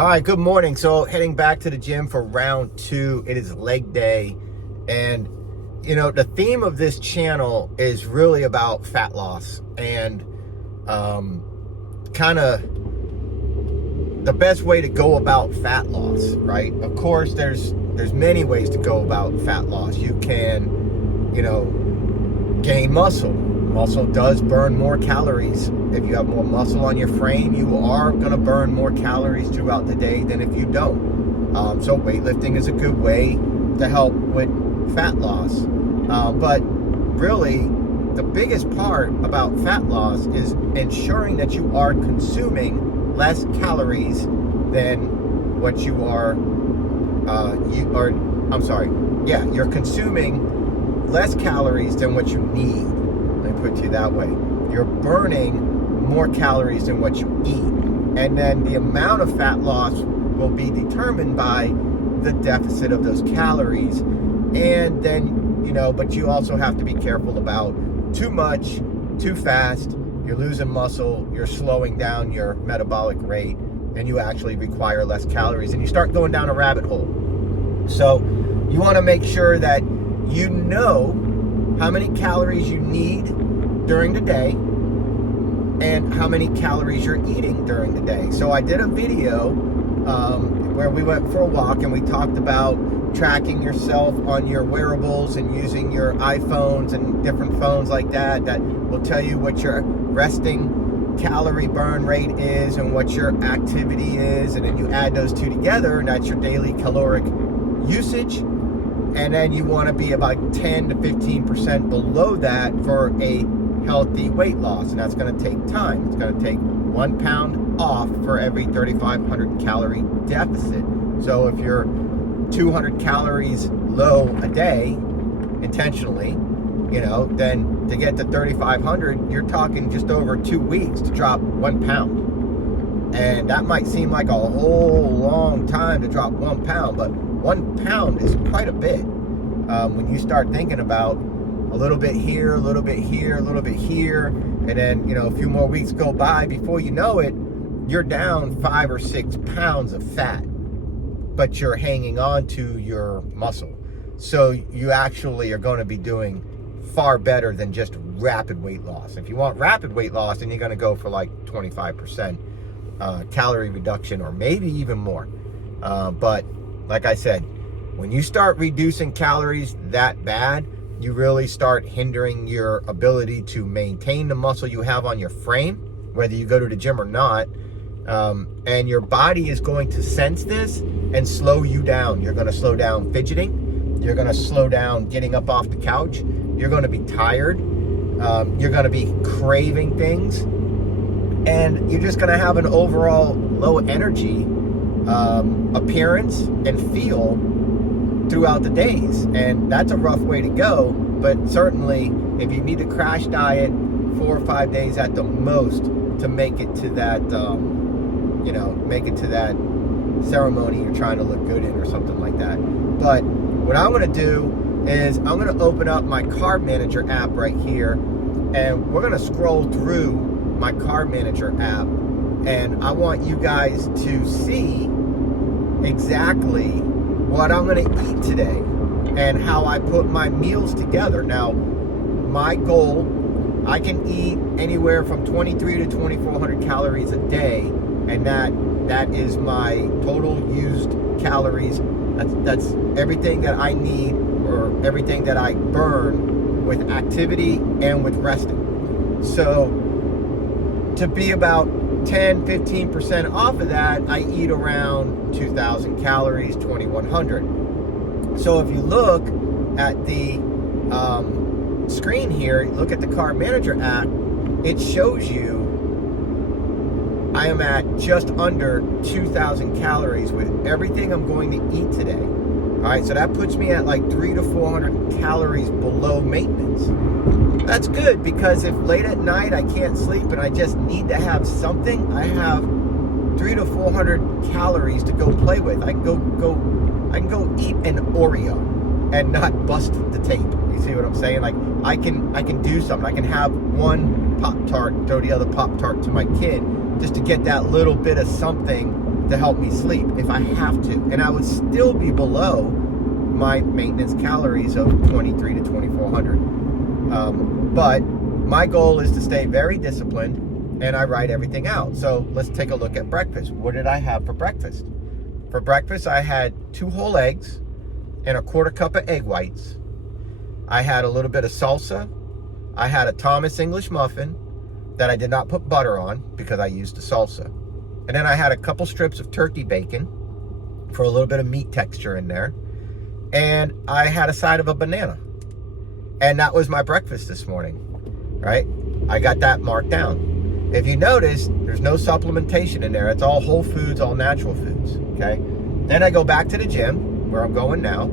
All right, good morning. So heading back to the gym for round 2. It is leg day. And, the theme of this channel is really about fat loss and kind of the best way to go about fat loss, right? Of course, there's many ways to go about fat loss. You can, gain muscle. Muscle does burn more calories. If you have more muscle on your frame, you are going to burn more calories throughout the day than if you don't. So weightlifting is a good way to help with fat loss. But really, the biggest part about fat loss is ensuring that you are consuming less calories than what you are, you're consuming less calories than what you need. Let me put it to you that way. You're burning more calories than what you eat. And then the amount of fat loss will be determined by the deficit of those calories. And then, but you also have to be careful about too much, too fast. You're losing muscle, you're slowing down your metabolic rate, and you actually require less calories. And you start going down a rabbit hole. So you want to make sure that you know how many calories you need during the day and how many calories you're eating during the day. So I did a video where we went for a walk and we talked about tracking yourself on your wearables and using your iPhones and different phones like that will tell you what your resting calorie burn rate is and what your activity is, and then you add those two together and that's your daily caloric usage. And then you want to be about 10 to 15% below that for a healthy weight loss. And that's going to take time. It's going to take 1 pound off for every 3,500 calorie deficit. So if you're 200 calories low a day, intentionally, then to get to 3,500, you're talking just over 2 weeks to drop 1 pound. And that might seem like a whole long time to drop 1 pound, but 1 pound is quite a bit when you start thinking about a little bit here, a little bit here, a little bit here, and then a few more weeks go by. Before you know it, you're down 5 or 6 pounds of fat, but you're hanging on to your muscle. So you actually are going to be doing far better than just rapid weight loss. If you want rapid weight loss, then you're going to go for like 25% calorie reduction or maybe even more. But like I said, when you start reducing calories that bad, you really start hindering your ability to maintain the muscle you have on your frame, whether you go to the gym or not. And your body is going to sense this and slow you down. You're going to slow down fidgeting. You're going to slow down getting up off the couch. You're going to be tired. You're going to be craving things. And you're just going to have an overall low energy appearance and feel throughout the days. And that's a rough way to go. But certainly, if you need to crash diet 4 or 5 days at the most to make it to that, make it to that ceremony you're trying to look good in or something like that. But what I'm going to do is I'm going to open up my Carb Manager app right here, and we're going to scroll through my Carb Manager app, and I want you guys to see exactly what I'm going to eat today and how I put my meals together. Now, my goal, I can eat anywhere from 23 to 2,400 calories a day, and that is my total used calories. That's everything that I need, or everything that I burn with activity and with resting. So to be about 10-15% off of that, I eat around 2,000 calories, 2,100. So if you look at the screen here, look at the Carb Manager app, it shows you I am at just under 2,000 calories with everything I'm going to eat today. All right, so that puts me at like 300 to 400 calories below maintenance. That's good, because if late at night I can't sleep and I just need to have something, I have 300 to 400 calories to go play with. I can go eat an Oreo and not bust the tape. You see what I'm saying? Like I can do something. I can have one Pop-Tart, throw the other Pop-Tart to my kid, just to get that little bit of something to help me sleep if I have to. And I would still be below my maintenance calories of 23 to 2,400. But my goal is to stay very disciplined, and I write everything out. So let's take a look at breakfast. What did I have for breakfast? For breakfast, I had 2 whole eggs and a 1/4 cup of egg whites. I had a little bit of salsa. I had a Thomas English muffin that I did not put butter on because I used the salsa. And then I had a couple strips of turkey bacon for a little bit of meat texture in there. And I had a side of a banana. And that was my breakfast this morning, right? I got that marked down. If you notice, there's no supplementation in there. It's all whole foods, all natural foods, okay? Then I go back to the gym, where I'm going now,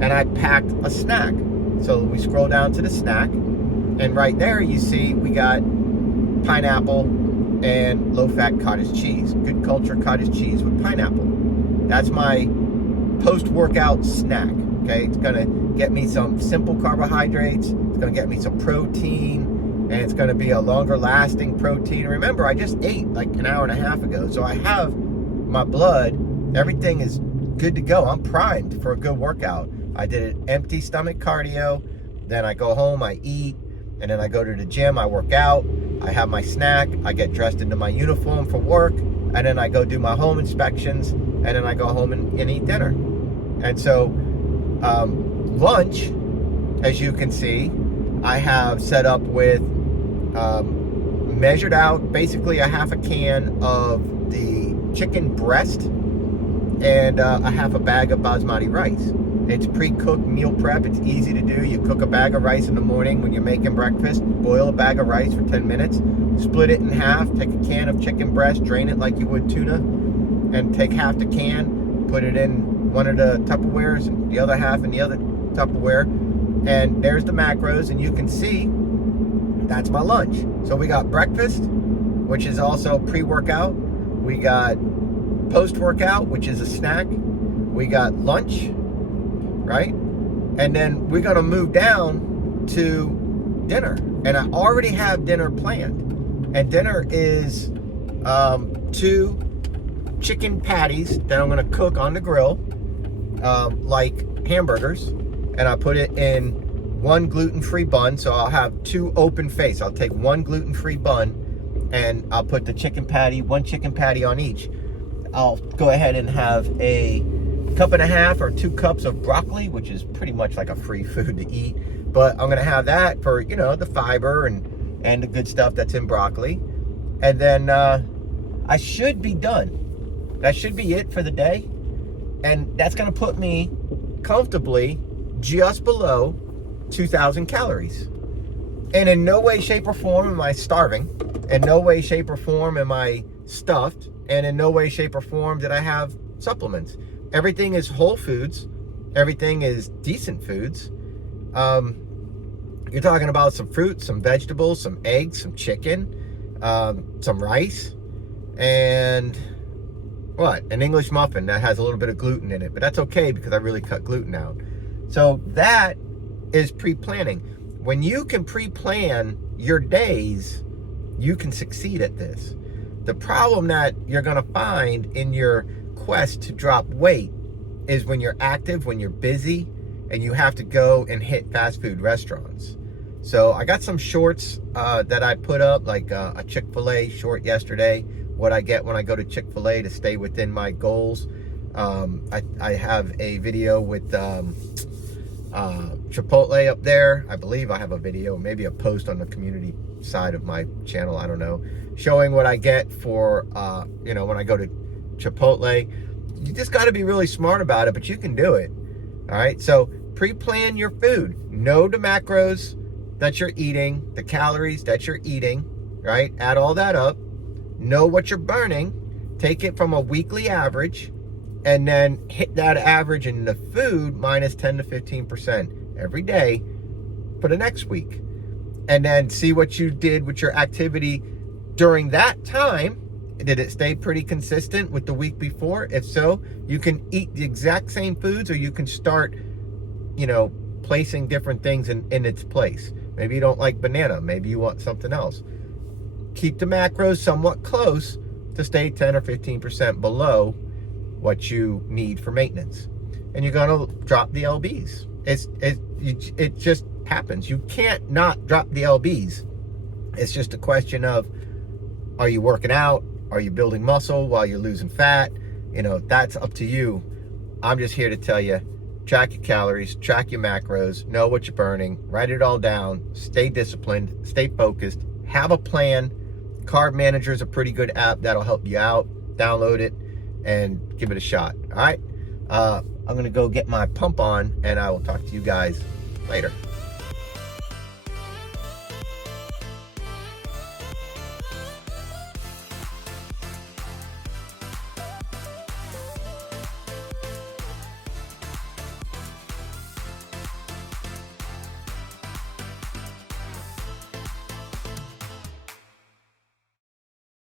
and I packed a snack. So we scroll down to the snack, and right there you see we got pineapple and low-fat cottage cheese. Good culture cottage cheese with pineapple. That's my post-workout snack, okay? It's gonna get me some simple carbohydrates, it's gonna get me some protein, and it's gonna be a longer lasting protein. Remember, I just ate like an hour and a half ago, so I have my blood, everything is good to go. I'm primed for a good workout. I did an empty stomach cardio, then I go home, I eat, and then I go to the gym, I work out, I have my snack, I get dressed into my uniform for work, and then I go do my home inspections, and then I go home and eat dinner. And so lunch, as you can see, I have set up with measured out basically a half a can of the chicken breast and a half a bag of basmati rice. It's pre-cooked meal prep. It's easy to do. You cook a bag of rice in the morning when you're making breakfast, boil a bag of rice for 10 minutes, split it in half, take a can of chicken breast, drain it like you would tuna, and take half the can, put it in one of the Tupperwares and the other half in the other Tupperware, and there's the macros, and you can see that's my lunch. So we got breakfast, which is also pre-workout. We got post-workout, which is a snack. We got lunch, right? And then we're gonna move down to dinner. And I already have dinner planned. And dinner is 2 chicken patties that I'm gonna cook on the grill, like hamburgers. And I put it in 1 gluten-free bun, so I'll have 2 open face. I'll take 1 gluten-free bun and I'll put the chicken patty, 1 chicken patty on each. I'll go ahead and have a 1.5 cups or 2 cups of broccoli, which is pretty much like a free food to eat. But I'm gonna have that for, you know, the fiber and the good stuff that's in broccoli. And then I should be done. That should be it for the day. And that's gonna put me comfortably just below 2,000 calories. And in no way, shape, or form am I starving. In no way, shape, or form am I stuffed. And in no way, shape, or form did I have supplements. Everything is whole foods. Everything is decent foods. You're talking about some fruit, some vegetables, some eggs, some chicken, some rice, and what? An English muffin that has a little bit of gluten in it. But that's okay because I really cut gluten out. So that is pre-planning. When you can pre-plan your days, you can succeed at this. The problem that you're going to find in your quest to drop weight is when you're active, when you're busy, and you have to go and hit fast food restaurants. So I got some shorts that I put up, like a Chick-fil-A short yesterday, what I get when I go to Chick-fil-A to stay within my goals. I have a video with Chipotle up there. I believe I have a video, maybe a post on the community side of my channel, I don't know, showing what I get for, when I go to Chipotle. You just got to be really smart about it, but you can do it. All right, so pre-plan your food. Know the macros that you're eating, the calories that you're eating, right? Add all that up. Know what you're burning. Take it from a weekly average and then hit that average in the food minus 10 to 15% every day for the next week. And then see what you did with your activity during that time. Did it stay pretty consistent with the week before? If so, you can eat the exact same foods, or you can start, placing different things in its place. Maybe you don't like banana. Maybe you want something else. Keep the macros somewhat close to stay 10 or 15% below what you need for maintenance. And you're going to drop the LBs. It just happens. You can't not drop the LBs. It's just a question of, are you working out? Are you building muscle while you're losing fat? You know, that's up to you. I'm just here to tell you, track your calories, track your macros, know what you're burning, write it all down, stay disciplined, stay focused, have a plan. Carb Manager is a pretty good app that'll help you out. Download it and give it a shot. All right. I'm going to go get my pump on, and I will talk to you guys later.